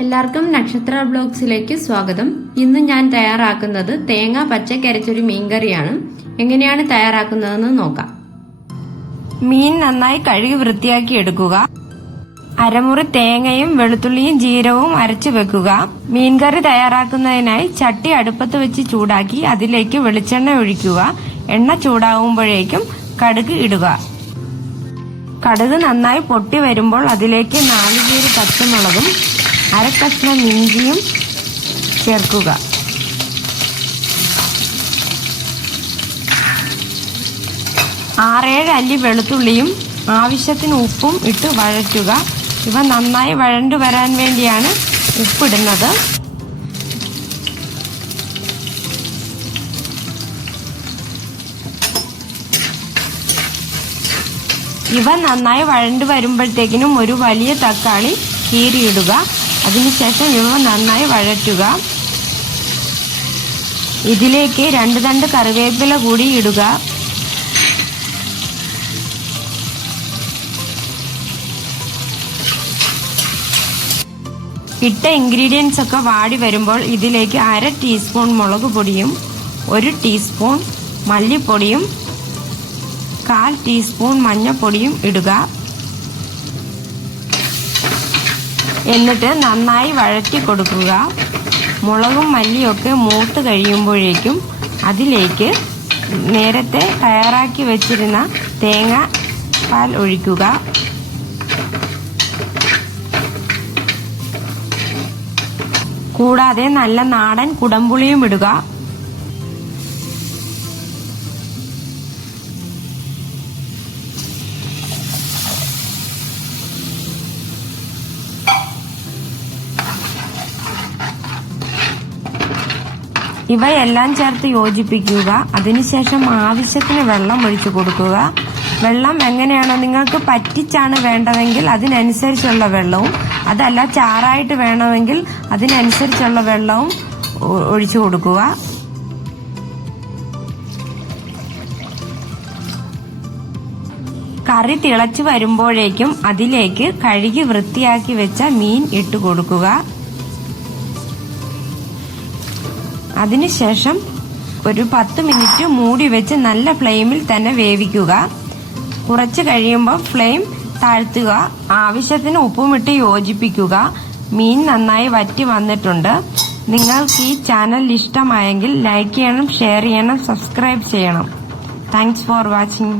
എല്ലാവർക്കും നക്ഷത്ര ബ്ലോഗ്സിലേക്ക് സ്വാഗതം. ഇന്ന് ഞാൻ തയ്യാറാക്കുന്നത് തേങ്ങ പച്ചക്കരച്ചൊരു മീൻകറിയാണ്. എങ്ങനെയാണ് തയ്യാറാക്കുന്നതെന്ന് നോക്കാം. മീൻ നന്നായി കഴുകി വൃത്തിയാക്കി എടുക്കുക. അരമുറി തേങ്ങയും വെളുത്തുള്ളിയും ജീരകവും അരച്ചു വെക്കുക. മീൻകറി തയ്യാറാക്കുന്നതിനായി ചട്ടി അടുപ്പത്ത് വെച്ച് ചൂടാക്കി അതിലേക്ക് വെളിച്ചെണ്ണ ഒഴിക്കുക. എണ്ണ ചൂടാകുമ്പോഴേക്കും കടുക് ഇടുക. കടുക് നന്നായി പൊട്ടി വരുമ്പോൾ അതിലേക്ക് 4 ചീര് പച്ചമുളകും അരക്കഷ്ണം ഇഞ്ചിയും ചേർക്കുക. ആറേഴ് അല്ലി വെളുത്തുള്ളിയും ആവശ്യത്തിന് ഉപ്പും ഇട്ട് വഴറ്റുക. ഇവ നന്നായി വഴണ്ടു വരാൻ വേണ്ടിയാണ് ഉപ്പിടുന്നത്. ഇവ നന്നായി വഴണ്ടു വരുമ്പോഴത്തേക്കിനും ഒരു വലിയ തക്കാളി കീറിയിടുക. അതിനുശേഷം ഇവ നന്നായി വഴറ്റുക. ഇതിലേക്ക് 2 തണ്ട് കറിവേപ്പില കൂടി ഇടുക. ഇട്ട ഇൻഗ്രീഡിയൻസ് ഒക്കെ വാടി വരുമ്പോൾ ഇതിലേക്ക് 1/2 ടീസ്പൂൺ മുളക് പൊടിയും 1 ടീസ്പൂൺ മല്ലിപ്പൊടിയും 1/4 ടീസ്പൂൺ മഞ്ഞൾപ്പൊടിയും ഇടുക. എന്നിട്ട് നന്നായി വഴറ്റി കൊടുക്കുക. മുളകും മല്ലിയൊക്കെ മൂത്ത് കഴിയുമ്പോഴേക്കും അതിലേക്ക് നേരത്തെ തയ്യാറാക്കി വെച്ചിരുന്ന തേങ്ങ പാൽ ഒഴിക്കുക. കൂടാതെ നല്ല നാടൻ കുടംപുളിയും ഇടുക. ഇവയെല്ലാം ചേർത്ത് യോജിപ്പിക്കുക. അതിനുശേഷം ആവശ്യത്തിന് വെള്ളം ഒഴിച്ചു കൊടുക്കുക. വെള്ളം എങ്ങനെയാണോ നിങ്ങൾക്ക് പറ്റിച്ചാണ് വേണ്ടതെങ്കിൽ അതിനനുസരിച്ചുള്ള വെള്ളവും, അതല്ല ചാറായിട്ട് വേണമെങ്കിൽ അതിനനുസരിച്ചുള്ള വെള്ളവും ഒഴിച്ചു കൊടുക്കുക. കറി തിളച്ചു വരുമ്പോഴേക്കും അതിലേക്ക് കഴുകി വൃത്തിയാക്കി വെച്ച മീൻ ഇട്ട് കൊടുക്കുക. അതിനുശേഷം ഒരു 10 മിനിറ്റ് മൂടി വെച്ച് നല്ല ഫ്ലെയിമിൽ തന്നെ വേവിക്കുക. കുറച്ച് കഴിയുമ്പോൾ ഫ്ലെയിം താഴ്ത്തുക. ആവശ്യത്തിന് ഉപ്പുമിട്ട് യോജിപ്പിക്കുക. മീൻ നന്നായി വറ്റി വന്നിട്ടുണ്ട്. നിങ്ങൾക്ക് ഈ ചാനൽ ഇഷ്ടമായെങ്കിൽ ലൈക്ക് ചെയ്യണം, ഷെയർ ചെയ്യണം, സബ്സ്ക്രൈബ് ചെയ്യണം. Thanks for watching.